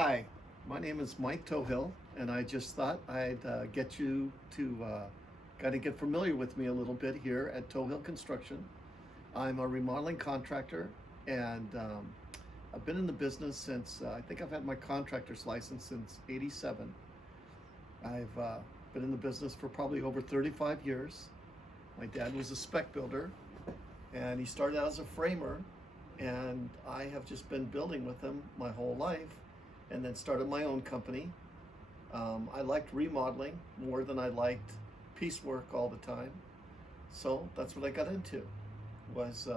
Hi, my name is Mike Tohill, and I just thought I'd get you to kind of get familiar with me a little bit here at Tohill Construction. I'm a remodeling contractor, and I've been in the business since I think I've had my contractor's license since '87. I've been in the business for probably over 35 years. My dad was a spec builder, and he started out as a framer, and I have just been building with him my whole life, and then started my own company. I liked remodeling more than I liked piecework all the time, so that's what I got into. Was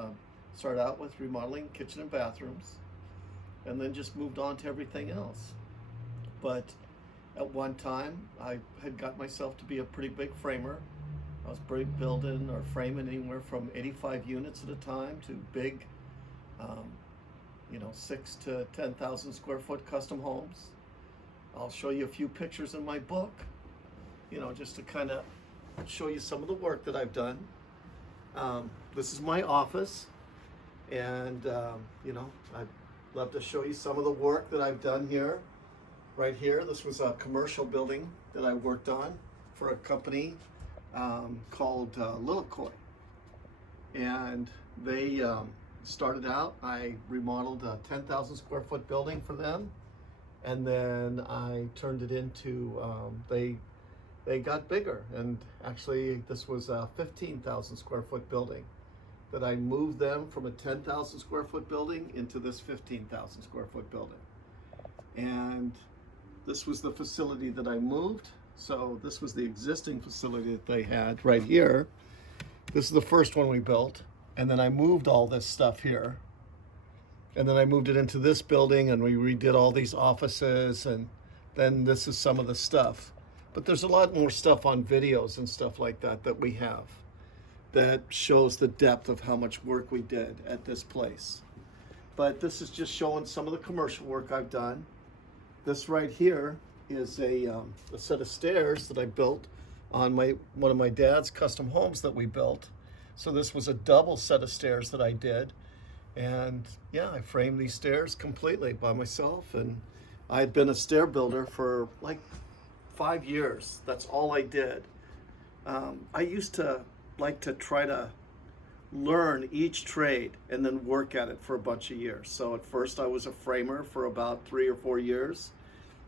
started out with remodeling kitchen and bathrooms, and then just moved on to everything else. But at one time, I had got myself to be a pretty big framer. I was building or framing anywhere from 85 units at a time to big, 6 to 10,000 square foot custom homes. I'll show you a few pictures in my book, just to kind of show you some of the work that I've done. This is my office, and I'd love to show you some of the work that I've done here. Right here, this was a commercial building that I worked on for a company called Koi, and they started out. I remodeled a 10,000 square foot building for them, and then I turned it into they got bigger, and actually this was a 15,000 square foot building that I moved them from a 10,000 square foot building into this 15,000 square foot building. And this was the facility that I moved. So this was the existing facility that they had right here. This is the first one we built. And then I moved all this stuff here. And then I moved it into this building, and we redid all these offices. And then this is some of the stuff. But there's a lot more stuff on videos and stuff like that that we have that shows the depth of how much work we did at this place. But this is just showing some of the commercial work I've done. This right here is a set of stairs that I built on one of my dad's custom homes that we built. So this was a double set of stairs that I did. And yeah, I framed these stairs completely by myself. And I had been a stair builder for like 5 years. That's all I did. I used to like to try to learn each trade and then work at it for a bunch of years. So at first I was a framer for about 3 or 4 years,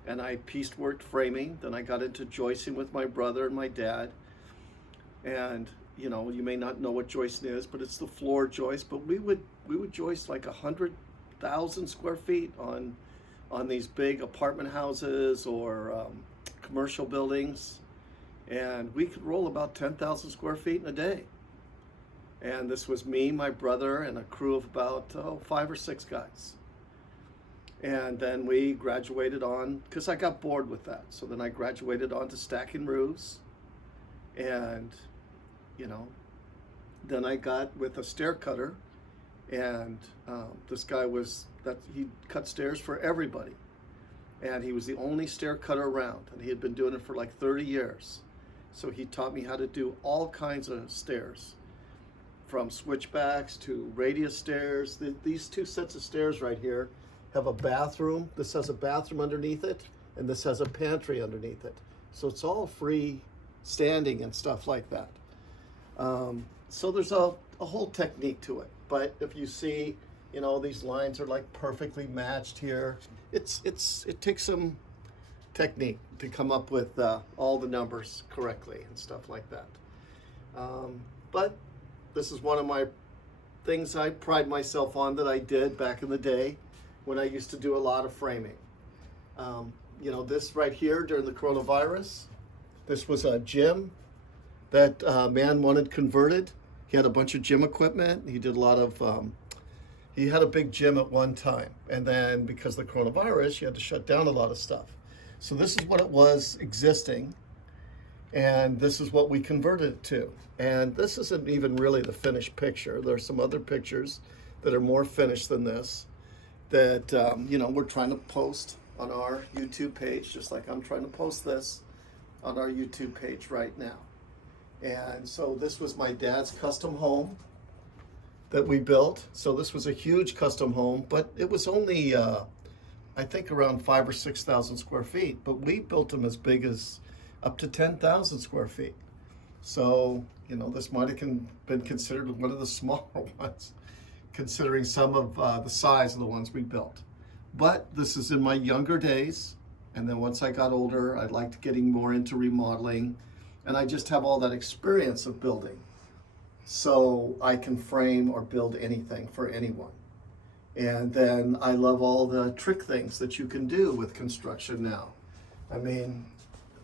and I pieceworked framing. Then I got into joisting with my brother and my dad. And you may not know what joisting is, but it's the floor joist. But we would joist like 100,000 square feet on these big apartment houses or commercial buildings, and we could roll about 10,000 square feet in a day. And this was me, my brother, and a crew of about 5 or 6 guys. And then we graduated on, because I got bored with that. So then I graduated on to stacking roofs. And, then I got with a stair cutter. And this guy he cut stairs for everybody. And he was the only stair cutter around. And he had been doing it for like 30 years. So he taught me how to do all kinds of stairs, from switchbacks to radius stairs. These 2 sets of stairs right here have a bathroom. This has a bathroom underneath it, and this has a pantry underneath it. So it's all free standing and stuff like that. So there's a whole technique to it. But if you see, these lines are like perfectly matched here. It takes some technique to come up with all the numbers correctly and stuff like that. But this is one of my things I pride myself on that I did back in the day when I used to do a lot of framing. This right here during the coronavirus, this was a gym that man wanted converted. He had a bunch of gym equipment. He did a lot of, he had a big gym at one time. And then because of the coronavirus, you had to shut down a lot of stuff. So this is what it was existing. And this is what we converted it to. And this isn't even really the finished picture. There are some other pictures that are more finished than this that, we're trying to post on our YouTube page, just like I'm trying to post this on our YouTube page right now. And so this was my dad's custom home that we built. So this was a huge custom home, but it was only I think around 5 or 6,000 square feet, but we built them as big as up to 10,000 square feet. So, you know, this might have been considered one of the smaller ones, considering some of the size of the ones we built. But this is in my younger days. And then once I got older, I liked getting more into remodeling. And I just have all that experience of building. So I can frame or build anything for anyone. And then I love all the trick things that you can do with construction now. I mean,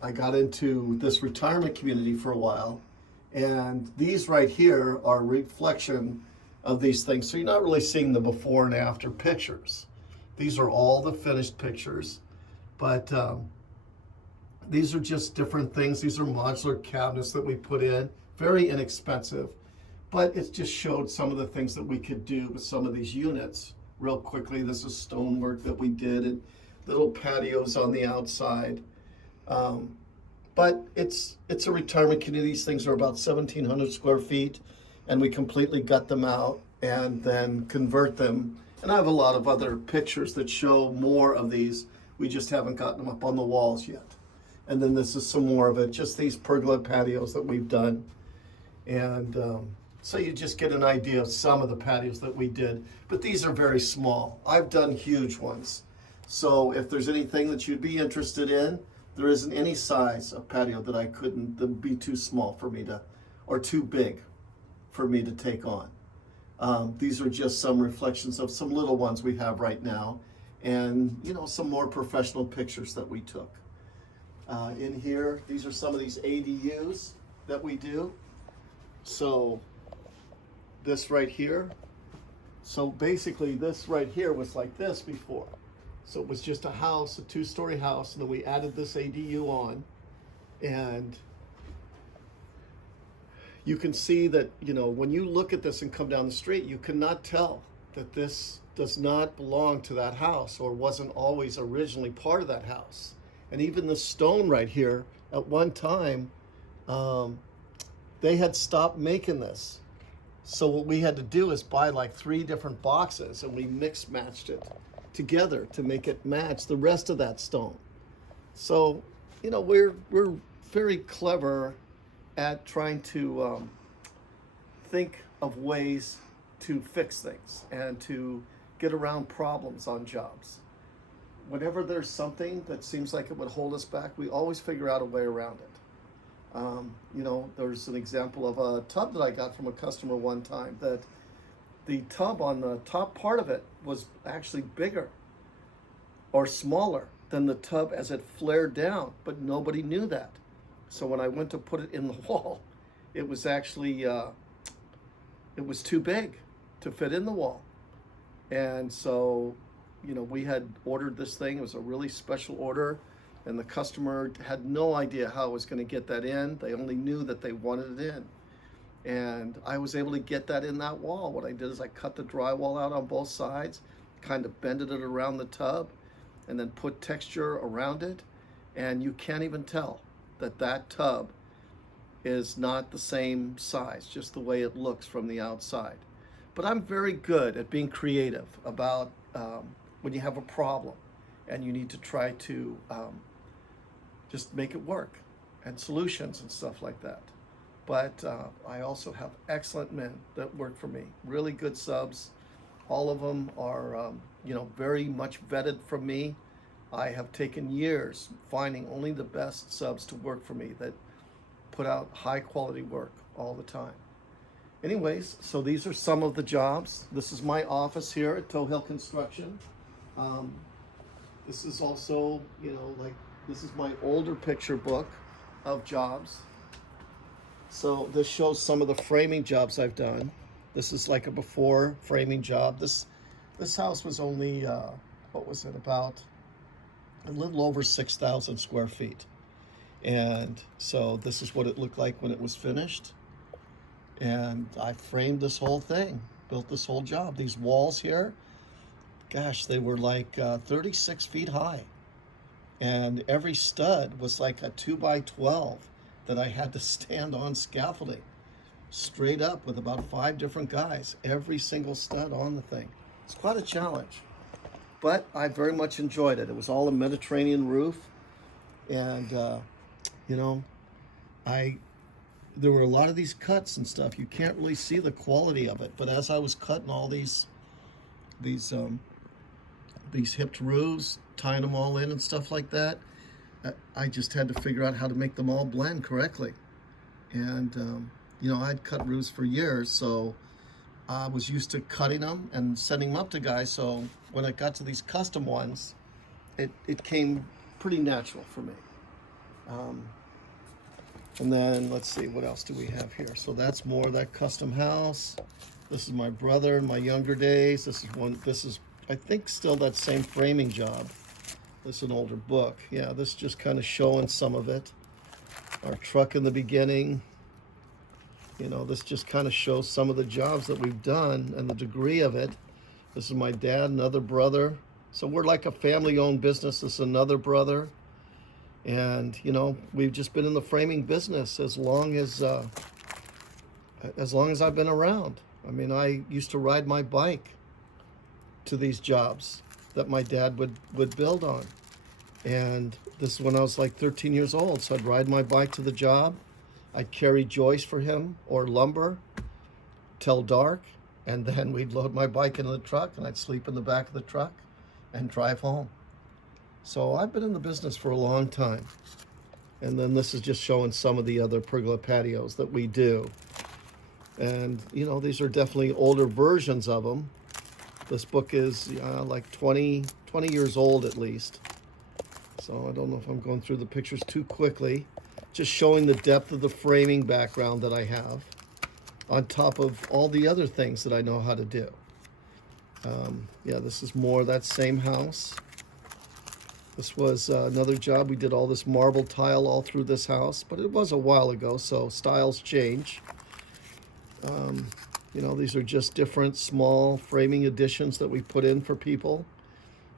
I got into this retirement community for a while, and these right here are a reflection of these things. So you're not really seeing the before and after pictures. These are all the finished pictures, but these are just different things. These are modular cabinets that we put in, very inexpensive, but it just showed some of the things that we could do with some of these units. Real quickly, this is stonework that we did and little patios on the outside. But it's a retirement community. These things are about 1,700 square feet, and we completely gut them out and then convert them. And I have a lot of other pictures that show more of these. We just haven't gotten them up on the walls yet. And then this is some more of it, just these pergola patios that we've done. And so you just get an idea of some of the patios that we did. But these are very small. I've done huge ones. So if there's anything that you'd be interested in, there isn't any size of patio that I couldn't, that would be too small for me to, or too big for me to take on. These are just some reflections of some little ones we have right now, and you know, some more professional pictures that we took. In here, these are some of these ADUs that we do. So this right here, so basically this right here was like this before. So it was just a house, a 2-story house, and then we added this ADU on, and you can see that, you know, when you look at this and come down the street, you cannot tell that this does not belong to that house or wasn't always originally part of that house. And even the stone right here, at one time, they had stopped making this. So what we had to do is buy like 3 different boxes, and we matched it together to make it match the rest of that stone. So, you know, we're very clever at trying to think of ways to fix things and to get around problems on jobs. Whenever there's something that seems like it would hold us back, we always figure out a way around it. You know, there's an example of a tub that I got from a customer one time, that the tub on the top part of it was actually bigger or smaller than the tub as it flared down, but nobody knew that. So when I went to put it in the wall, it was actually, it was too big to fit in the wall. And so, you know, we had ordered this thing. It was a really special order, and the customer had no idea how I was going to get that in. They only knew that they wanted it in. And I was able to get that in that wall. What I did is I cut the drywall out on both sides, kind of bended it around the tub, and then put texture around it. And you can't even tell that that tub is not the same size, just the way it looks from the outside. But I'm very good at being creative about when you have a problem and you need to try to just make it work, and solutions and stuff like that. But I also have excellent men that work for me, really good subs. All of them are, you know, very much vetted from me. I have taken years finding only the best subs to work for me that put out high quality work all the time. Anyways, so these are some of the jobs. This is my office here at Tohill Construction. This is also, you know, like, this is my older picture book of jobs. So this shows some of the framing jobs I've done. This is like a before framing job. This house was only, what was it, about a little over 6,000 square feet. And so this is what it looked like when it was finished. And I framed this whole thing, built this whole job. These walls here, gosh, they were like 36 feet high. And every stud was like a 2x12 that I had to stand on scaffolding straight up with about 5 different guys, every single stud on the thing. It's quite a challenge. but I very much enjoyed it. It was all a Mediterranean roof, and you know, I there were a lot of these cuts and stuff. You can't really see the quality of it, but as I was cutting all these hipped roofs, tying them all in and stuff like that, I just had to figure out how to make them all blend correctly. And I'd cut roofs for years, so I was used to cutting them and sending them up to guys. So when I got to these custom ones, it came pretty natural for me. And then let's see, what else do we have here? So that's more of that custom house. This is my brother in my younger days. This is I think still that same framing job. This is an older book. Yeah, this is just kind of showing some of it. Our truck in the beginning. This just kind of shows some of the jobs that we've done and the degree of it. This is my dad, another brother. So we're like a family-owned business. This is another brother. And, we've just been in the framing business as long as I've been around. I mean, I used to ride my bike to these jobs that my dad would build on. And this is when I was like 13 years old. So I'd ride my bike to the job. I'd carry joist for him or lumber till dark. And then we'd load my bike into the truck and I'd sleep in the back of the truck and drive home. So I've been in the business for a long time. And then this is just showing some of the other pergola patios that we do. And, these are definitely older versions of them. This book is like 20 years old at least. So I don't know if I'm going through the pictures too quickly. Just showing the depth of the framing background that I have on top of all the other things that I know how to do. This is more of that same house. This was another job. We did all this marble tile all through this house, but it was a while ago, so styles change. These are just different small framing additions that we put in for people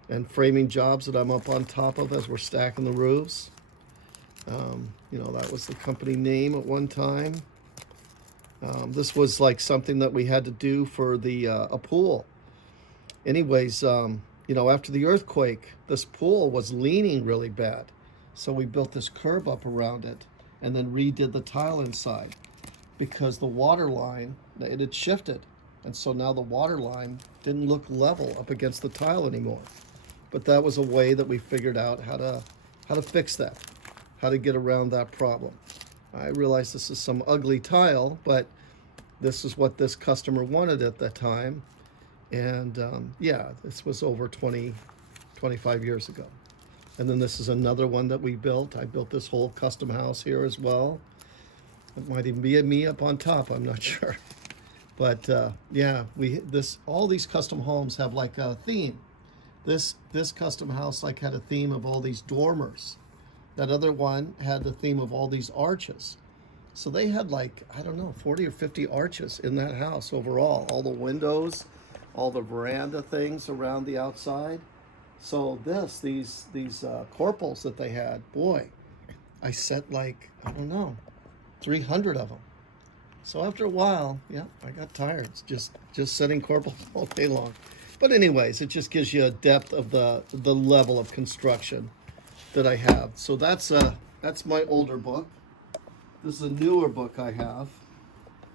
and framing jobs that I'm up on top of as we're stacking the roofs. That was the company name at one time. This was like something that we had to do for a pool. Anyways, after the earthquake, this pool was leaning really bad. So we built this curb up around it and then redid the tile inside because the water line, it had shifted. And so now the water line didn't look level up against the tile anymore. But that was a way that we figured out how to fix that, how to get around that problem. I realize this is some ugly tile, but this is what this customer wanted at that time. And this was over 25 years ago. And then this is another one that we built. I built this whole custom house here as well. It might even be me up on top, I'm not sure. But all these custom homes have like a theme. This custom house like had a theme of all these dormers. That other one had the theme of all these arches. So they had 40 or 50 arches in that house overall. All the windows, all the veranda things around the outside. So these corpels that they had, boy, I set 300 of them. So after a while, I got tired. It's just setting corpels all day long. But anyways, it just gives you a depth of the level of construction that I have. So that's my older book. This is a newer book I have.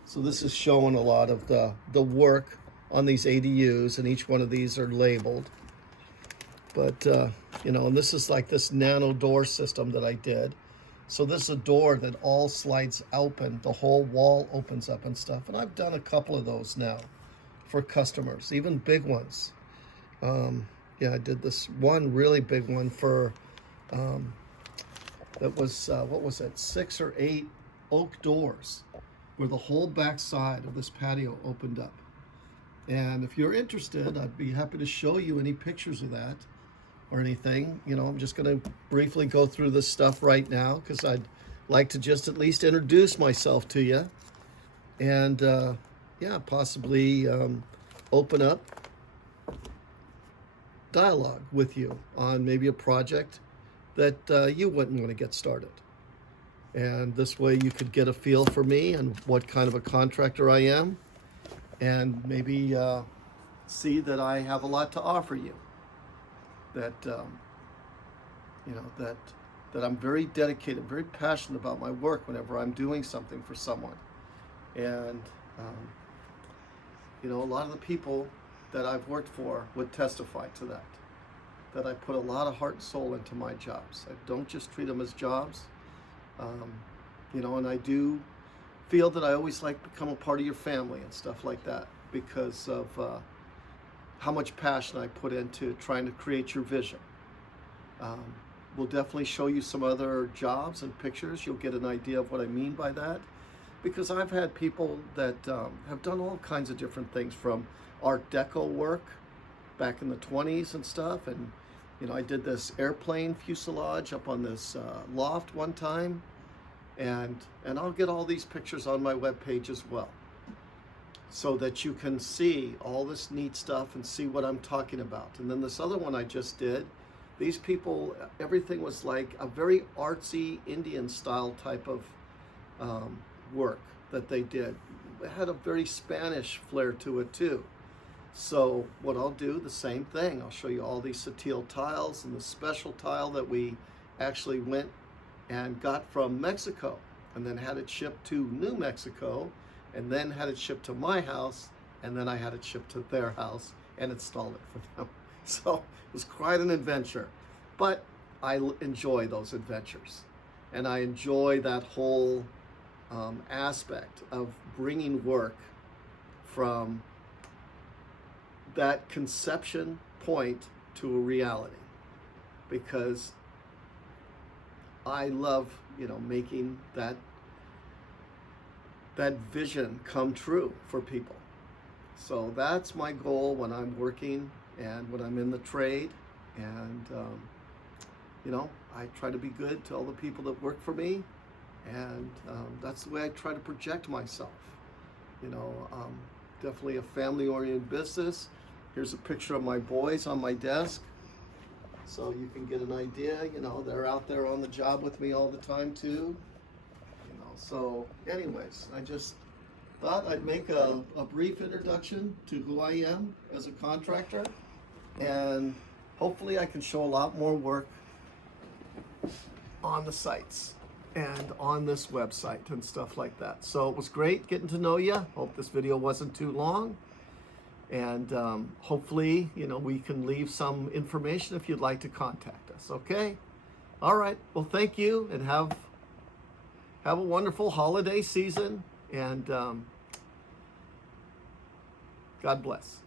So this is showing a lot of the work on these ADUs, and each one of these are labeled. But and this is like this nano door system that I did. So this is a door that all slides open, the whole wall opens up and stuff. And I've done a couple of those now for customers, even big ones. I did this one really big one for, that was, 6 or 8 oak doors where the whole back side of this patio opened up. And if you're interested, I'd be happy to show you any pictures of that or anything. I'm just going to briefly go through this stuff right now because I'd like to just at least introduce myself to you and possibly open up dialogue with you on maybe a project that you wouldn't want to get started. And this way you could get a feel for me and what kind of a contractor I am, and maybe see that I have a lot to offer you. that that I'm very dedicated, very passionate about my work whenever I'm doing something for someone. And a lot of the people that I've worked for would testify to that I put a lot of heart and soul into my jobs. I don't just treat them as jobs. And I do feel that I always like to become a part of your family and stuff like that, because of how much passion I put into trying to create your vision. We'll definitely show you some other jobs and pictures. You'll get an idea of what I mean by that, because I've had people that have done all kinds of different things, from Art Deco work back in the 20s and stuff. And I did this airplane fuselage up on this loft one time, and I'll get all these pictures on my webpage as well, so that you can see all this neat stuff and see what I'm talking about. And then this other one I just did, these people, everything was like a very artsy Indian style type of work that they did. It had a very Spanish flair to it too. So what I'll do, the same thing. I'll show you all these Tohill tiles and the special tile that we actually went and got from Mexico, and then had it shipped to New Mexico, and then had it shipped to my house, and then I had it shipped to their house and installed it for them. So it was quite an adventure, but I enjoy those adventures, and I enjoy that whole aspect of bringing work from that conception point to a reality, because I love, making that vision come true for people. So that's my goal when I'm working and when I'm in the trade. And, I try to be good to all the people that work for me. And that's the way I try to project myself. Definitely a family-oriented business. Here's a picture of my boys on my desk, so you can get an idea. They're out there on the job with me all the time too. So anyways, I just thought I'd make a brief introduction to who I am as a contractor, and hopefully I can show a lot more work on the sites and on this website and stuff like that. So it was great getting to know you. Hope this video wasn't too long. And hopefully, we can leave some information if you'd like to contact us, okay? All right, well, thank you, and have a wonderful holiday season, and God bless.